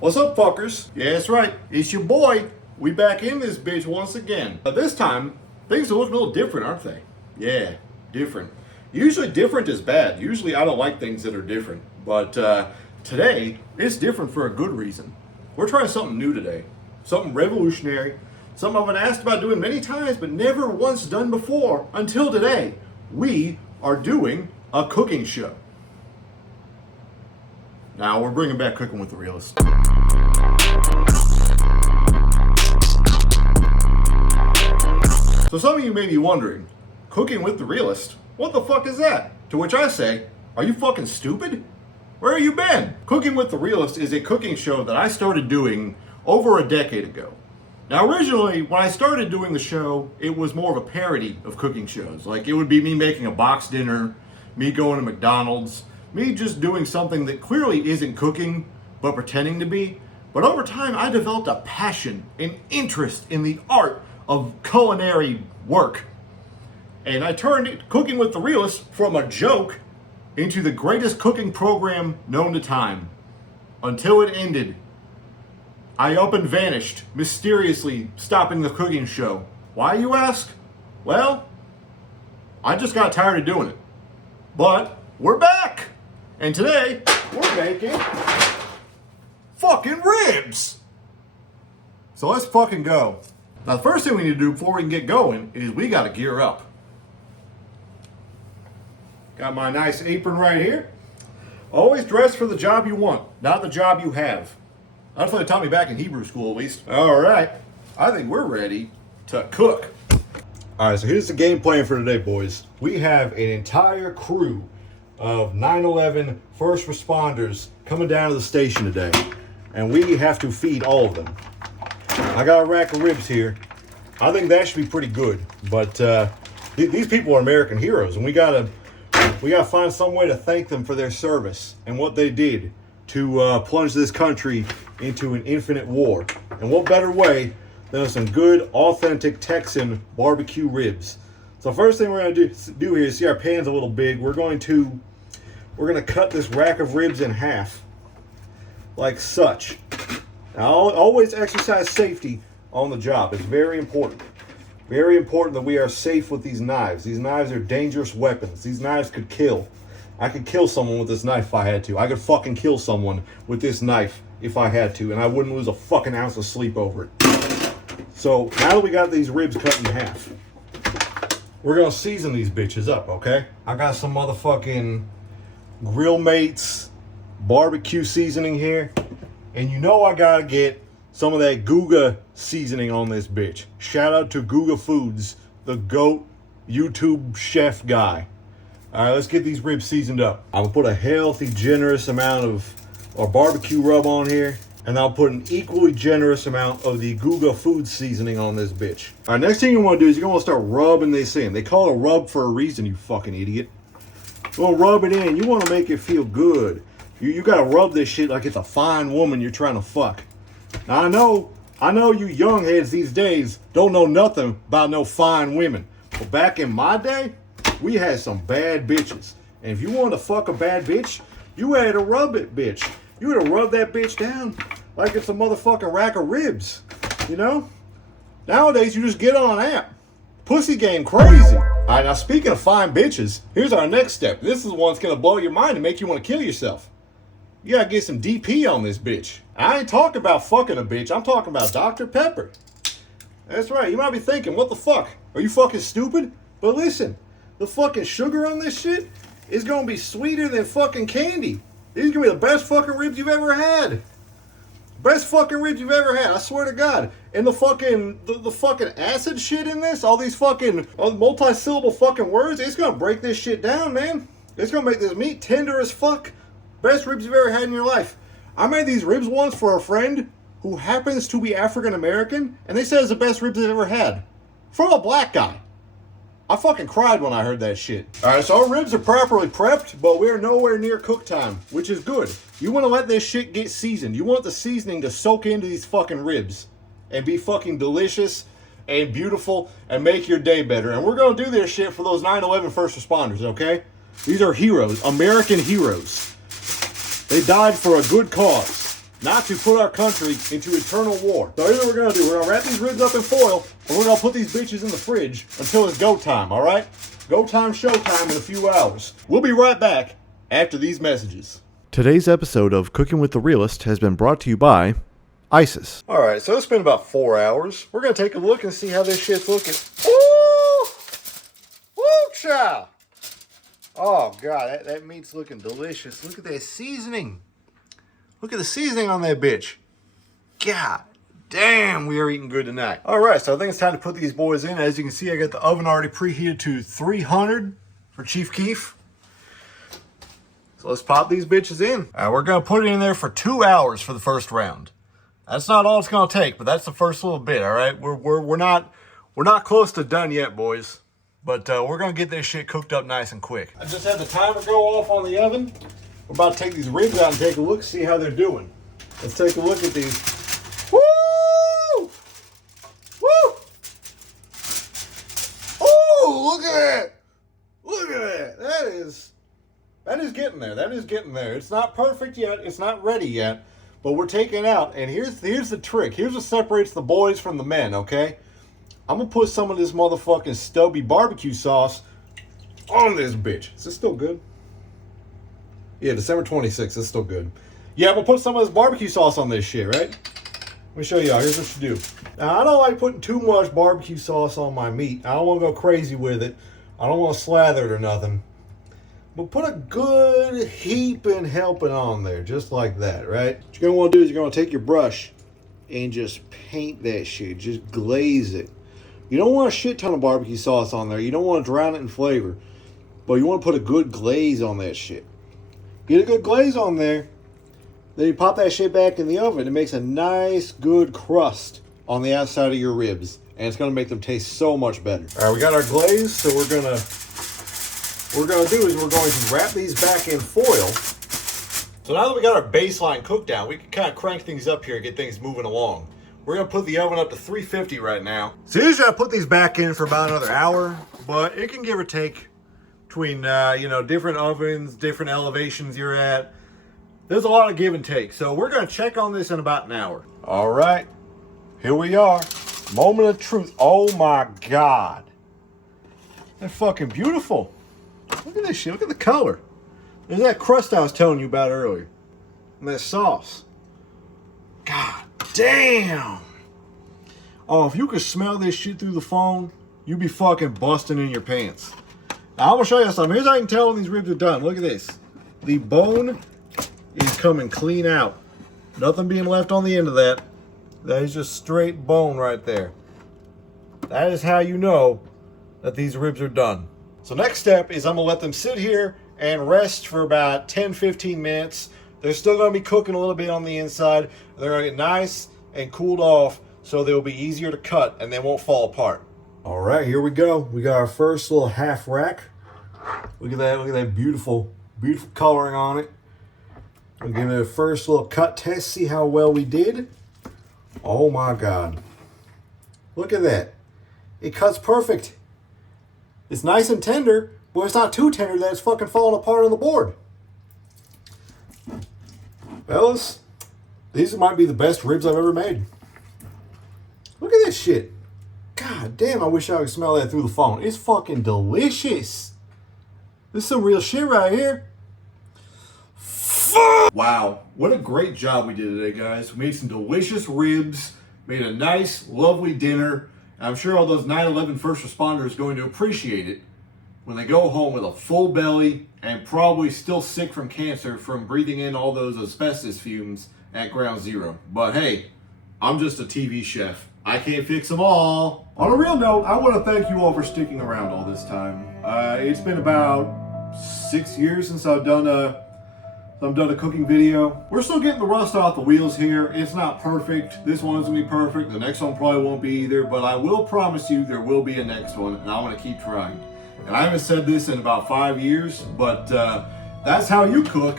What's up, fuckers? Yeah, that's right. It's your boy. We back in this bitch once again. But this time, things are looking a little different, aren't they? Yeah, different. Usually different is bad. Usually I don't like things that are different. But today, it's different for a good reason. We're trying something new today. Something revolutionary. Something I've been asked about doing many times, but never once done before until today. We are doing a cooking show. Now, we're bringing back Cooking with the Realist. So some of you may be wondering, Cooking with the Realist? What the fuck is that? To which I say, are you fucking stupid? Where have you been? Cooking with the Realist is a cooking show that I started doing over a decade ago. Now originally, when I started doing the show, it was more of a parody of cooking shows. Like it would be me making a box dinner, me going to McDonald's, me just doing something that clearly isn't cooking, but pretending to be. But over time, I developed a passion, an interest in the art of culinary work. And I turned Cooking with the Realist from a joke into the greatest cooking program known to time. Until it ended. I up and vanished, mysteriously stopping the cooking show. Why, you ask? Well, I just got tired of doing it. But we're back! And today, we're making fucking ribs! So let's fucking go. Now the first thing we need to do before we can get going is we gotta gear up. Got my nice apron right here. Always dress for the job you want, not the job you have. That's what they taught me back in Hebrew school, at least. All right, I think we're ready to cook. All right, so here's the game plan for today, boys. We have an entire crew of 9/11 first responders coming down to the station today, and we have to feed all of them. I got a rack of ribs here. I think that should be pretty good, but these people are American heroes, and we gotta find some way to thank them for their service and what they did to plunge this country into an infinite war. And what better way than some good, authentic Texan barbecue ribs. So first thing we're gonna do here is, see our pan's a little big. We're gonna cut this rack of ribs in half, like such. Now, always exercise safety on the job. It's very important. Very important that we are safe with these knives. These knives are dangerous weapons. These knives could kill. I could kill someone with this knife if I had to. I could fucking kill someone with this knife if I had to, and I wouldn't lose a fucking ounce of sleep over it. So now that we got these ribs cut in half, we're gonna season these bitches up, okay? I got some motherfucking Grill Mates barbecue seasoning here, and you know I gotta get some of that Guga seasoning on this bitch. Shout out to Guga Foods, the GOAT YouTube chef guy. All right, let's get these ribs seasoned up. I'm gonna put a healthy, generous amount of our barbecue rub on here, and I'll put an equally generous amount of the Guga Foods seasoning on this bitch. All right, next thing you wanna do is you're gonna wanna start rubbing this in. They call it a rub for a reason, you fucking idiot. You wanna rub it in, you wanna make it feel good. You gotta rub this shit like it's a fine woman you're trying to fuck. Now I know you young heads these days don't know nothing about no fine women. But back in my day, we had some bad bitches. And if you wanted to fuck a bad bitch, you had to rub it, bitch. You had to rub that bitch down like it's a motherfucking rack of ribs. You know? Nowadays, you just get on an app. Pussy game crazy. All right, now speaking of fine bitches, here's our next step. This is the one that's going to blow your mind and make you want to kill yourself. You got to get some DP on this bitch. I ain't talking about fucking a bitch. I'm talking about Dr. Pepper. That's right. You might be thinking, what the fuck? Are you fucking stupid? But listen, the fucking sugar on this shit is going to be sweeter than fucking candy. These are going to be the best fucking ribs you've ever had. Best fucking ribs you've ever had, I swear to God. And the fucking acid shit in this, all these fucking multi-syllable fucking words, it's going to break this shit down, man. It's going to make this meat tender as fuck. Best ribs you've ever had in your life. I made these ribs once for a friend who happens to be African American, and they said it's the best ribs they've ever had. From a black guy. I fucking cried when I heard that shit. Alright, so our ribs are properly prepped, but we're nowhere near cook time, which is good. You want to let this shit get seasoned. You want the seasoning to soak into these fucking ribs and be fucking delicious and beautiful and make your day better. And we're going to do this shit for those 9/11 first responders, okay? These are heroes, American heroes. They died for a good cause. not to put our country into eternal war. So here's what we're gonna do. We're gonna wrap these ribs up in foil, and we're gonna put these bitches in the fridge until it's go time, all right? Go time, show time in a few hours. We'll be right back after these messages. Today's episode of Cooking with the Realist has been brought to you by ISIS. All right, so it's been about 4 hours. We're gonna take a look and see how this shit's looking. Ooh! Woo, child! Oh, God, that meat's looking delicious. Look at that seasoning. Look at the seasoning on that bitch. God damn, we are eating good tonight. All right, so I think it's time to put these boys in. As you can see, I got the oven already preheated to 300 for Chief Keef. So let's pop these bitches in. All right, we're gonna put it in there for 2 hours for the first round. That's not all it's gonna take, but that's the first little bit, all right? We're not close to done yet, boys. But we're gonna get this shit cooked up nice and quick. I just had the timer go off on the oven. We're about to take these ribs out and take a look, see how they're doing. Let's take a look at these. Woo! Woo! Oh, look at that! Look at that! That is getting there. That is getting there. It's not perfect yet. It's not ready yet. But we're taking it out. And here's the trick. Here's what separates the boys from the men, okay? I'm going to put some of this motherfucking Stubby barbecue sauce on this bitch. Is this still good? Yeah, December 26th. It's still good. Yeah, I'm going to put some of this barbecue sauce on this shit, right? Let me show y'all. Here's what you do. Now, I don't like putting too much barbecue sauce on my meat. I don't want to go crazy with it. I don't want to slather it or nothing. But put a good heaping helping on there, just like that, right? What you're going to want to do is you're going to take your brush and just paint that shit. Just glaze it. You don't want a shit ton of barbecue sauce on there. You don't want to drown it in flavor. But you want to put a good glaze on that shit. Get a good glaze on there. Then you pop that shit back in the oven. It makes a nice, good crust on the outside of your ribs. And it's going to make them taste so much better. All right, we got our glaze. So what we're going to do is we're going to wrap these back in foil. So now that we got our baseline cooked down, we can kind of crank things up here and get things moving along. We're going to put the oven up to 350 right now. So usually I put these back in for about another hour, but it can give or take between, different ovens, different elevations you're at. There's a lot of give and take. So we're going to check on this in about an hour. All right, here we are. Moment of truth. Oh my God. They're fucking beautiful. Look at this shit. Look at the color. There's that crust I was telling you about earlier. And that sauce. God damn. Oh, if you could smell this shit through the phone, you'd be fucking busting in your pants. Now, I'm going to show you something. Here's how you can tell when these ribs are done. Look at this. The bone is coming clean out. Nothing being left on the end of that. That is just straight bone right there. That is how you know that these ribs are done. So next step is I'm going to let them sit here and rest for about 10-15 minutes. They're still going to be cooking a little bit on the inside. They're going to get nice and cooled off so they'll be easier to cut and they won't fall apart. All right, here we go. We got our first little half rack. Look at that beautiful, beautiful coloring on it. We'll give it a first little cut test, see how well we did. Oh my God. Look at that. It cuts perfect. It's nice and tender, but it's not too tender that it's fucking falling apart on the board. Fellas, these might be the best ribs I've ever made. Look at this shit. God damn, I wish I could smell that through the phone. It's fucking delicious. This is some real shit right here. Wow, what a great job we did today, guys. We made some delicious ribs, made a nice, lovely dinner. I'm sure all those 9/11 first responders are going to appreciate it when they go home with a full belly and probably still sick from cancer from breathing in all those asbestos fumes at ground zero. But hey, I'm just a TV chef. I can't fix them all. On a real note, I want to thank you all for sticking around all this time. It's been about 6 years since I've done a cooking video. We're still getting the rust off the wheels here. It's not perfect. This one's gonna be perfect. The next one probably won't be either, but I will promise you there will be a next one, and I'm gonna keep trying. And I haven't said this in about 5 years, but that's how you cook